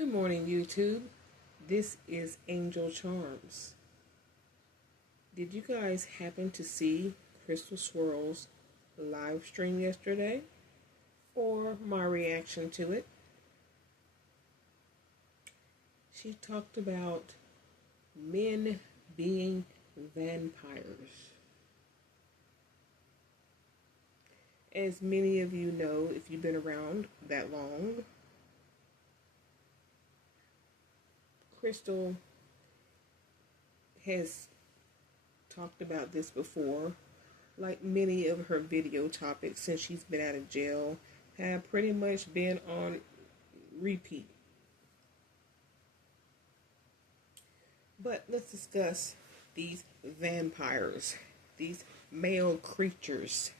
Good morning, YouTube. This is Angel Charms. Did you guys happen to see Crystal Swirl's live stream yesterday? Or my reaction to it? She talked about men being vampires. As many of you know, if you've been around that long, Crystal has talked about this before. Like many of her video topics since she's been out of jail have pretty much been on repeat. But let's discuss these vampires, these male creatures.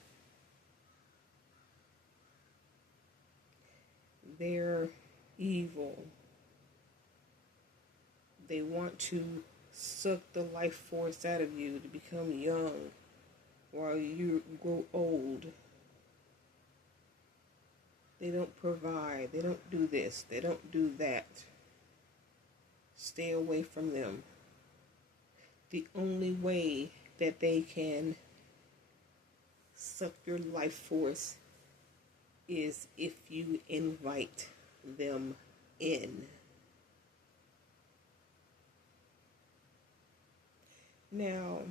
They're evil. They want to suck the life force out of you to become young while you grow old. They don't provide. They don't do this. They don't do that. Stay away from them. The only way that they can suck your life force is if you invite them in. Now,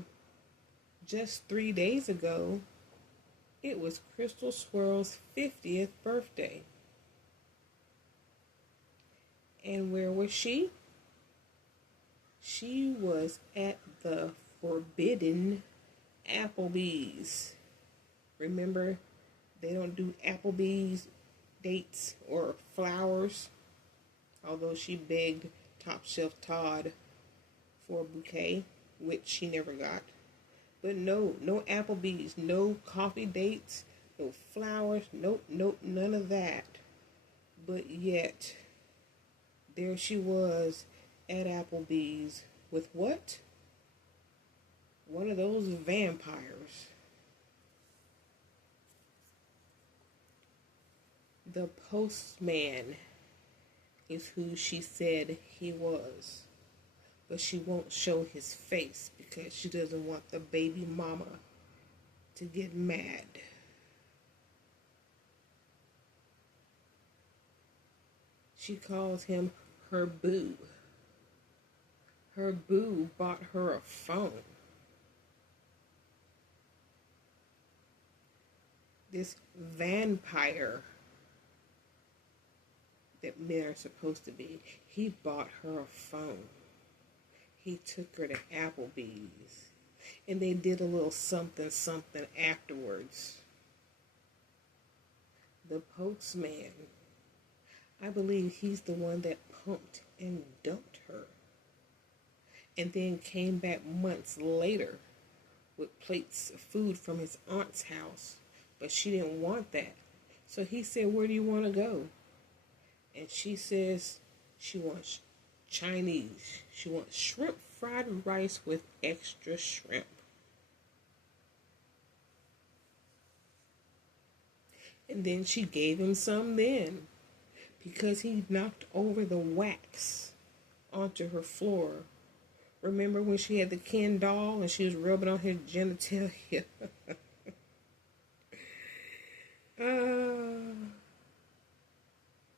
just 3 days ago, it was Crystal Swirl's 50th birthday. And where was she? She was at the forbidden Applebee's. Remember, they don't do Applebee's dates or flowers. Although she begged Top Shelf Todd for a bouquet, which she never got. But no Applebee's, no coffee dates, no flowers, nope, none of that. But yet, there she was at Applebee's with what? One of those vampires. The postman is who she said he was. But she won't show his face because she doesn't want the baby mama to get mad. She calls him her boo. Her boo bought her a phone. This vampire that men are supposed to be, he bought her a phone. He took her to Applebee's. And they did a little something afterwards. The postman, I believe he's the one that pumped and dumped her. And then came back months later with plates of food from his aunt's house. But she didn't want that. So he said, "Where do you want to go?" And she says she wants Chinese. She wants shrimp fried rice with extra shrimp. And then she gave him some then because he knocked over the wax onto her floor. Remember when she had the Ken doll and she was rubbing on his genitalia?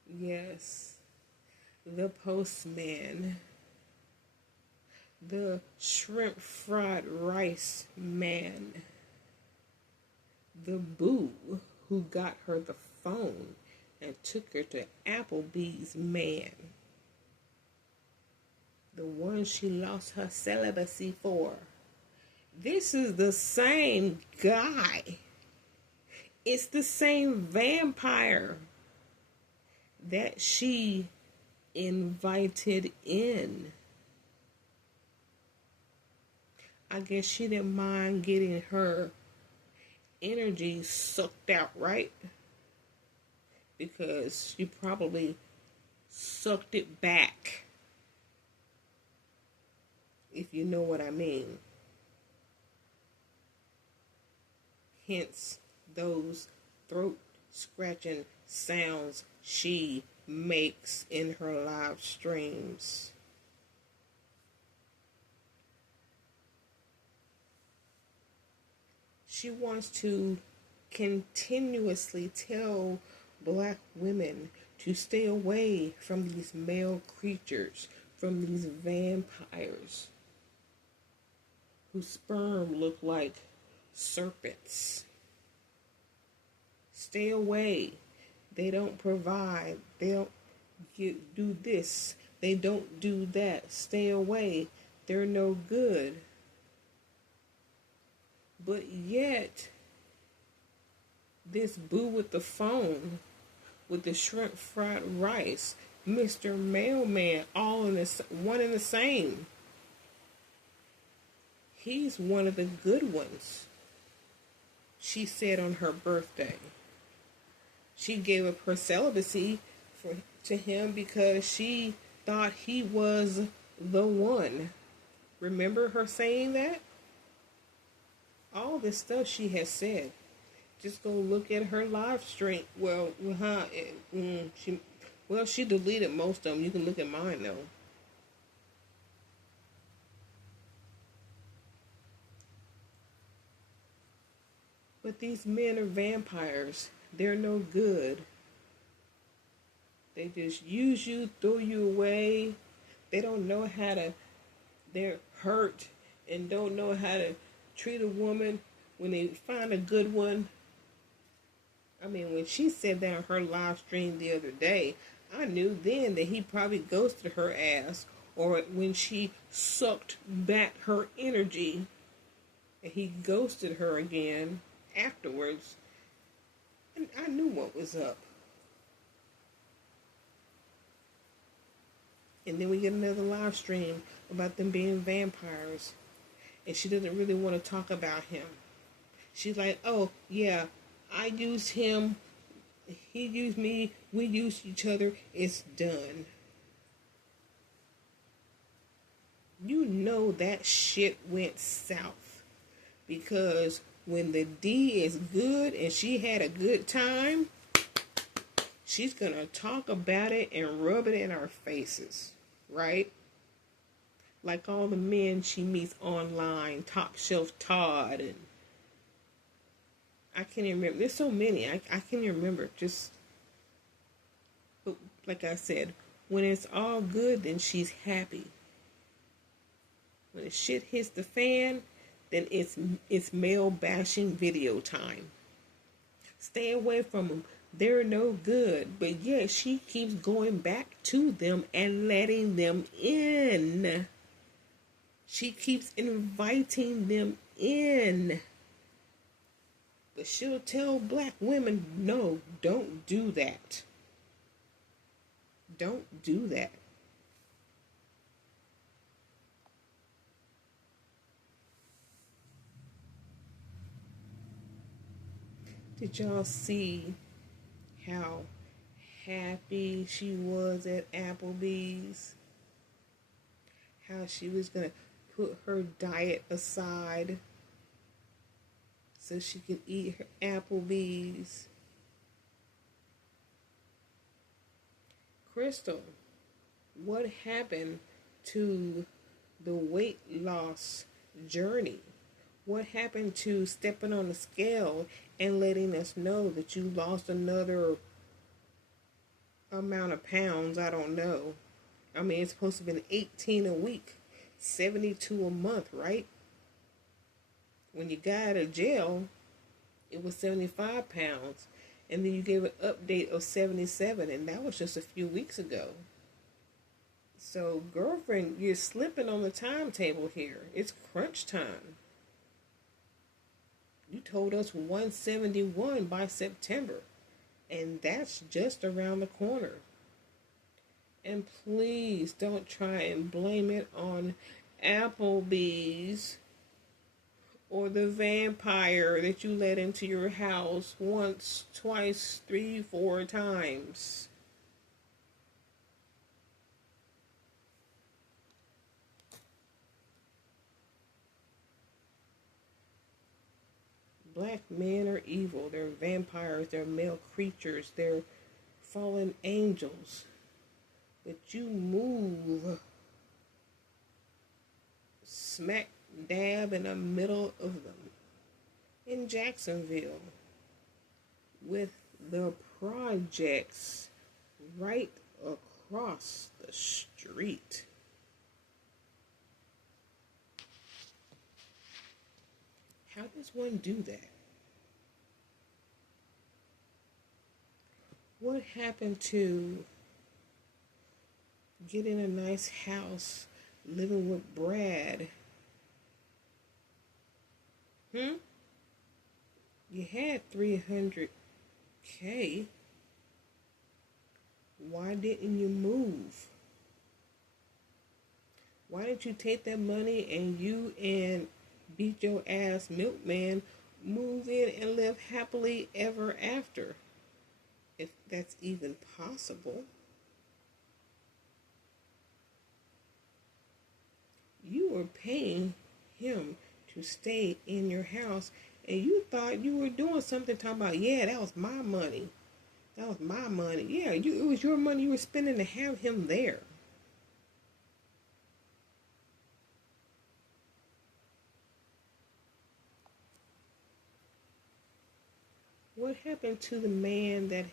Yes. The postman. The shrimp fried rice man. The boo who got her the phone and took her to Applebee's man. The one she lost her celibacy for. This is the same guy. It's the same vampire that she invited in. I guess she didn't mind getting her energy sucked out, right? Because she probably sucked it back, if you know what I mean. Hence those throat scratching sounds she makes in her live streams. She wants to continuously tell black women to stay away from these male creatures, from these vampires whose sperm look like serpents. Stay away. They don't provide. They don't do this. They don't do that. Stay away. They're no good. But yet, this boo with the phone, with the shrimp fried rice, Mr. Mailman, all in the one and the same. He's one of the good ones. She said on her birthday. She gave up her celibacy to him because she thought he was the one. Remember her saying that? All this stuff she has said. Just go look at her live stream. She deleted most of them. You can look at mine though. But these men are vampires. They're no good. They just use you, throw you away. They don't know how to, they're hurt and don't know how to treat a woman when they find a good one. I mean, when she said that on her live stream the other day, I knew then that he probably ghosted her ass, or when she sucked back her energy and he ghosted her again afterwards. And I knew what was up. And then we get another live stream about them being vampires. And she doesn't really want to talk about him. She's like, oh, yeah, I used him. He used me. We used each other. It's done. You know that shit went south. Because when the D is good and she had a good time, she's going to talk about it and rub it in our faces, right? Like all the men she meets online, Top Shelf Todd, and I can't even remember. There's so many. I can't even remember. But like I said, when it's all good, then she's happy. When the shit hits the fan, then it's male bashing video time. Stay away from them. They're no good. But yet she keeps going back to them and letting them in. She keeps inviting them in. But she'll tell black women, no, don't do that. Don't do that. Did y'all see how happy she was at Applebee's? How she was going to put her diet aside so she could eat her Applebee's. Crystal, what happened to the weight loss journey? What happened to stepping on the scale and letting us know that you lost another amount of pounds? I don't know. I mean, it's supposed to be 18 a week, 72 a month, right? When you got out of jail, it was 75 pounds. And then you gave an update of 77, and that was just a few weeks ago. So, girlfriend, you're slipping on the timetable here. It's crunch time. You told us 171 by September, and that's just around the corner. And please don't try and blame it on Applebee's or the vampire that you let into your house once, twice, 3, 4 times. Black men are evil. They're vampires. They're male creatures. They're fallen angels, but you move smack dab in the middle of them in Jacksonville with the projects right across the street. How does one do that? What happened to getting a nice house, living with Brad? You had 300K. Why didn't you move? Why didn't you take that money and you and beat your ass milkman move in and live happily ever after? If that's even possible. You were paying him to stay in your house, and you thought you were doing something, talking about, yeah, that was my money. That was my money. Yeah, it was your money you were spending to have him there. What happened to the man that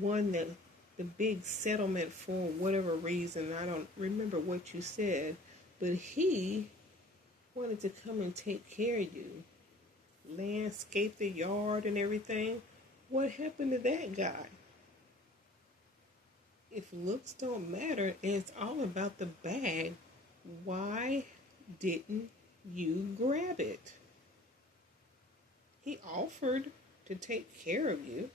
won the big settlement for whatever reason? I don't remember what you said, but he wanted to come and take care of you, landscape the yard and everything. What happened to that guy? If looks don't matter and it's all about the bag, why didn't you grab it? He offered to take care of you.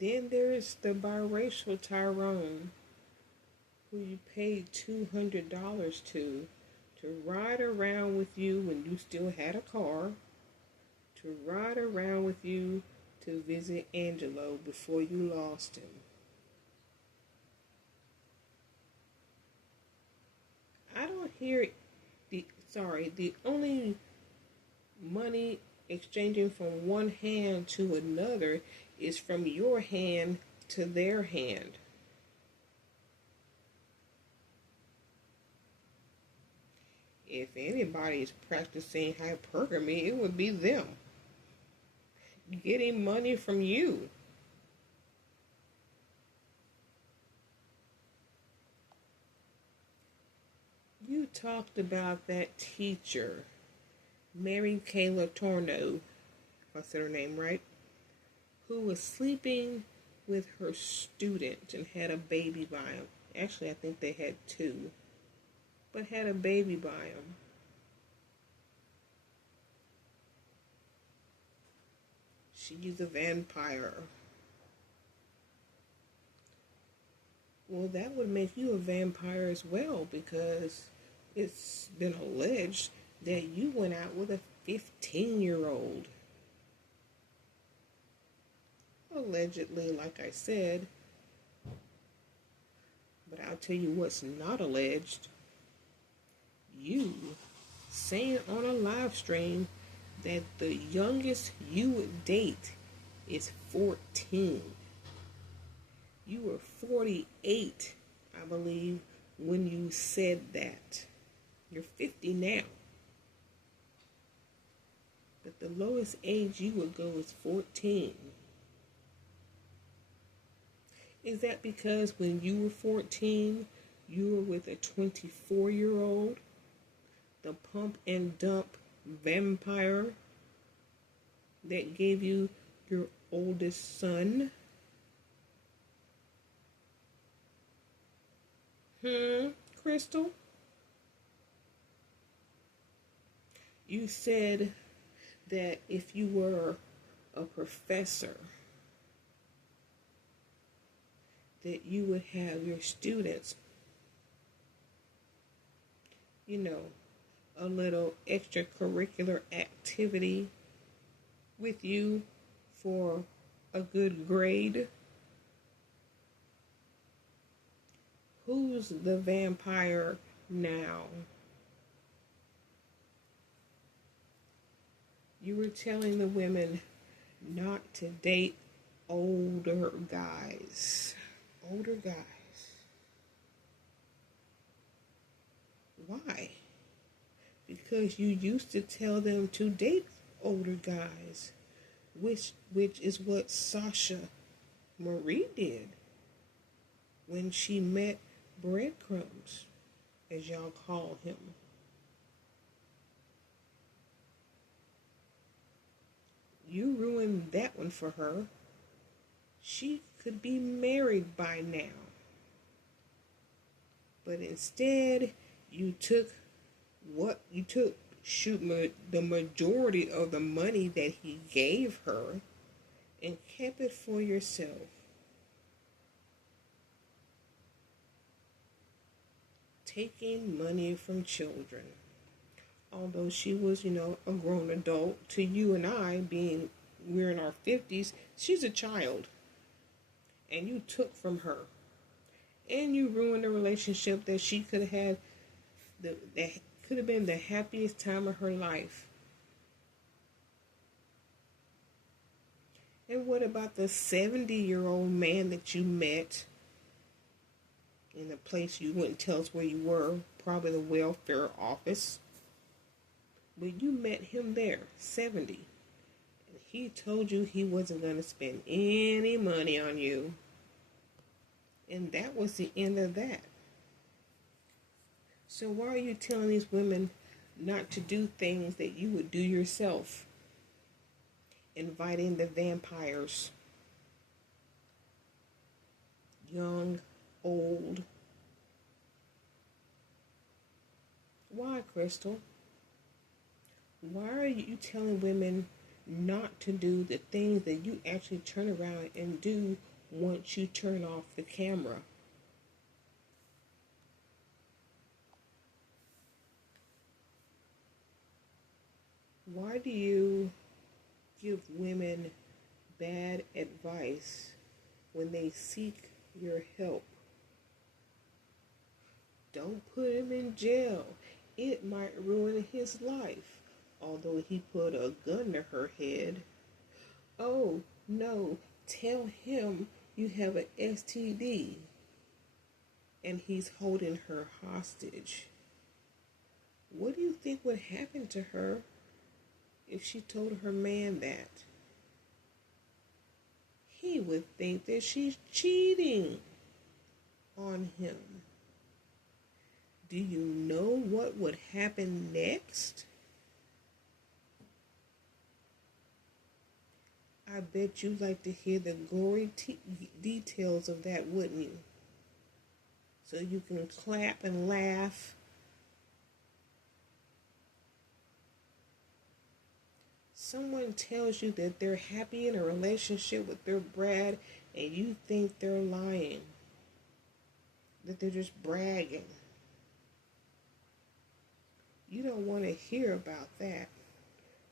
Then there's the biracial Tyrone, who you paid $200 to ride around with you when you still had a car, to ride around with you to visit Angelo before you lost him. I don't hear the only money exchanging from one hand to another is from your hand to their hand. If anybody is practicing hypergamy, it would be them. Getting money from you. You talked about that teacher, Mary Kayla Torno, if I said her name right, who was sleeping with her student and had a baby by him. Actually, I think they had two, but had a baby by him. She's a vampire. Well, that would make you a vampire as well, because it's been alleged that you went out with a 15-year-old. Allegedly, like I said. But I'll tell you what's not alleged. You saying on a live stream that the youngest you would date is 14. You were 48, I believe, when you said that. You're 50 now. But the lowest age you would go is 14. Is that because when you were 14, you were with a 24-year-old, the pump and dump vampire that gave you your oldest son? Crystal? You said that if you were a professor, that you would have your students, a little extracurricular activity with you for a good grade. Who's the vampire now? You were telling the women not to date older guys. Older guys. Why? Because you used to tell them to date older guys, which is what Sasha Marie did when she met Breadcrumbs, as y'all call him. You ruined that one for her. She could be married by now. But instead, you took the majority of the money that he gave her and kept it for yourself. Taking money from children. Although she was, a grown adult, to you and I, we're in our 50s, she's a child. And you took from her. And you ruined a relationship that she could have had, that could have been the happiest time of her life. And what about the 70-year-old man that you met in the place you wouldn't tell us where you were, probably the welfare office? But you met him there, 70. And he told you he wasn't going to spend any money on you. And that was the end of that. So why are you telling these women not to do things that you would do yourself? Inviting the vampires. Young, old. Why, Crystal? Why are you telling women not to do the things that you actually turn around and do once you turn off the camera? Why do you give women bad advice when they seek your help? Don't put him in jail. It might ruin his life. Although he put a gun to her head. Oh, no, tell him you have an STD. And he's holding her hostage. What do you think would happen to her if she told her man that? He would think that she's cheating on him. Do you know what would happen next? I bet you'd like to hear the gory details of that, wouldn't you? So you can clap and laugh. Someone tells you that they're happy in a relationship with their Brad, and you think they're lying. That they're just bragging. You don't want to hear about that.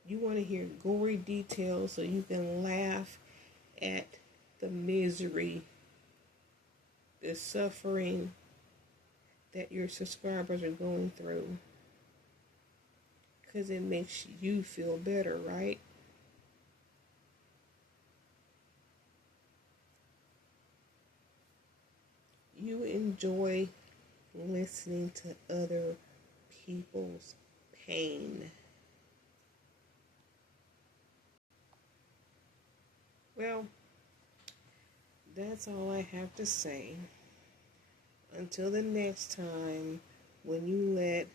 You want to hear gory details so you can laugh at the misery, the suffering that your subscribers are going through. Because it makes you feel better, right? You enjoy listening to other people's pain. Well, that's all I have to say. Until the next time when you let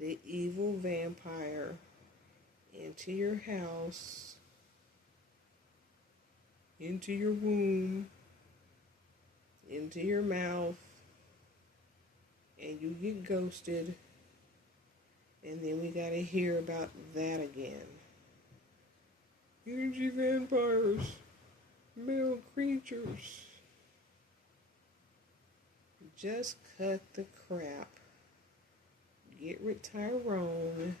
the evil vampire into your house, into your womb, into your mouth, and you get ghosted, and then we gotta hear about that again. Energy vampires. Male creatures. Just cut the crap. Get with Tyrone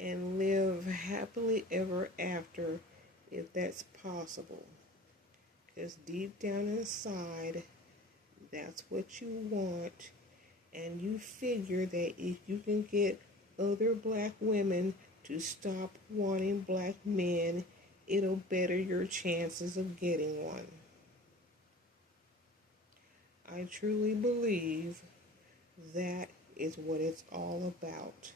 and live happily ever after if that's possible. Because deep down inside, that's what you want. And you figure that if you can get other black women to stop wanting black men. It'll better your chances of getting one. I truly believe that is what it's all about.